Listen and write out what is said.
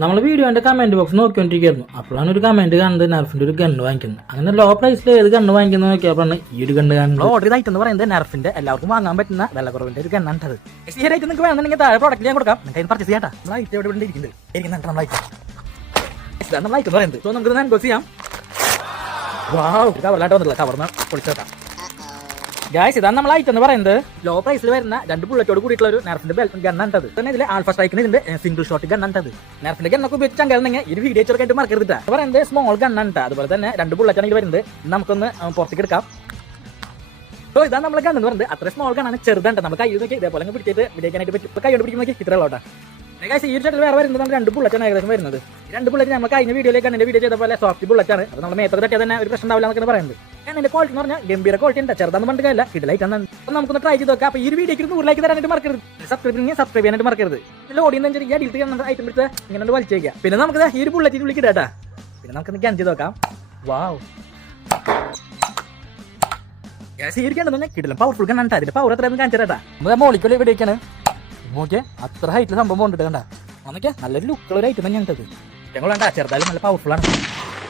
നമ്മൾ വീഡിയോന്റെ comment box നോക്കിക്കൊണ്ടിരിക്കുന്നു. അപ്പോഴാണ് ഒരു കമന്റ് കാണുന്നത് നെർഫിന്റെ ഒരു ഗണ്ണ് വാങ്ങിക്കുന്നത്. അങ്ങനെ ലോ പ്രൈസിൽ ഏത് ഗണ്ണ് വാങ്ങിക്കുന്നത് നോക്കിയപ്പോഴാണ് ഈ ഒരു ഗണ്ണ് കാണുന്നത്. ഓർഡർ ചെയ്തായിട്ട് എന്ന് പറയുന്നത് നെർഫിന്റെ എല്ലാവർക്കും വാങ്ങാൻ പറ്റുന്ന വിലക്കുറവിന്റെ ഒരു ഗണ്ണാണ്. ഈ റേറ്റ് നിങ്ങൾക്ക് വേണമെന്നുണ്ടെങ്കിൽ താഴെ പ്രോഡക്റ്റ് ഞാൻ കൊടുക്കാം, നിങ്ങൾക്ക് പർച്ചേസ് ചെയ്യാം. ലൈറ്റ് എവിടെ ഇരിക്കുന്നത് നമ്മൾ ലൈറ്റ് പറയുന്നത്. സോ നമുക്ക് നെഗോസ് ചെയ്യാം. കവറിലായിട്ട് വന്നില്ല, കവർന്ന് പൊളിച്ചേക്കാം. ഗായ്സ്, ഇതാണ് നമ്മൾ ഐറ്റം എന്ന് പറയുന്നത്. ലോ പ്രൈസിൽ വരുന്ന 2 ബുള്ളറ്റോട് കൂടിയിട്ടുള്ള ഒരു നെർഫിന്റെ ബെൽറ്റ് ഗണ്ണാണ്. തന്നെ ഇതിൽ ആൽഫ സ്ട്രൈക്കിന് ഇതിന്റെ സിംഗിൾ ഷോട്ട് ഗണ്ണാണ്. നെർഫിന്റെ ഗണ്ണൊക്കെ ഉപയോഗിച്ച് ചങ്കരുന്നെങ്കിൽ ഈ വീഡിയോ ചെറുക്കായിട്ട് മറക്കരുത്. പറയുന്നത് സ്മോൾ ഗണ്ണാണ്. അതുപോലെ തന്നെ 2 ബുള്ളറ്റാണ് ഇത് വരുന്നത്. നമുക്കൊന്ന് പുറത്തേക്ക് എടുക്കാം. സോ ഇതാണ് നമ്മളെ ഗണ്ണെന്ന് പറയുന്നത്. അത്ര സ്മോൾ ഗണ്ണാണ്, ചെറുതാണ്. നമ്മൾ കൈ നോക്കി ഇതേപോലെ പിടിച്ചിട്ട് പിടിക്കാനായിട്ട് പറ്റും. കൈ കൊണ്ട് പിടിക്കും നോക്കി ഇത്ര ഉള്ളോട്ടാ. ഈ ഒരു ചട്ടിൽ വേറെ വരുന്നത് 2 ബുള്ളറ്റാണ് ഏകദേശം വരുന്നത്. 2 ബുള്ളറ്റ് നമ്മൾ കഴിഞ്ഞ വീഡിയോയിലേക്ക് കണ്ണിന്റെ വീഡിയോ ചെയ്ത പോലെ സോഫ്റ്റ് ബുള്ളറ്റാണ്. അത് നമ്മൾ മേത്തൊക്കെ തട്ടിയാൽ തന്നെ ഒരു പ്രശ്നം ഉണ്ടാവില്ല എന്നൊക്കെ പറയുന്നത്. കണ്ണിന്റെ ക്വാളിറ്റി എന്ന് പറഞ്ഞാൽ ഗംഭീര ക്വാളിറ്റി ഉണ്ട്. ചെറുതാന്ന് പറഞ്ഞിട്ട് കാര്യമില്ല, കിടലായിട്ടാണ്. അപ്പോൾ നമുക്കൊന്ന് ട്രൈ ചെയ്ത് നോക്കാം. അപ്പോൾ ഈ ഒരു വീഡിയോക്ക് 100 ലൈക്ക് തരാനായിട്ട് മറക്കരുത്. സബ്സ്ക്രൈബ് ചെയ്യാനായിട്ട് മറക്കരുത്. ലോഡിന്ന് വെച്ചാൽ ഈ അടിയിൽ ഐറ്റം എടുത്ത് ഇങ്ങനെ വലിച്ചു വയ്ക്കുക. പിന്നെ നമുക്ക് ഈ ഒരു ബുള്ളറ്റിന് ഉള്ളിൽ ഇടാട്ടാ. പിന്നെ നമുക്ക് ഗൺ ചെയ്ത് നോക്കാം. വാവ്, ശരിക്കും കിട്ടില്ല. പവർഫുൾ ഗണ്ണാണ്. അതിന്റെ പവർ എത്രയാണെന്ന് കാണിച്ചാ. നമ്മുടെ മോളിക്കുള്ള എവിടേക്കാണ് നോക്കിയേ, അത്ര ഹൈറ്റിൽ സംഭവം കൊണ്ടിട്ട് കണ്ട. അതൊക്കെ നല്ലൊരു ലുക്കുള്ള ഒരു ഐറ്റം തന്നെയാണ്. ഞങ്ങൾ കണ്ടാ ചെറുതായാലും നല്ല പവർഫുൾ ആണ്.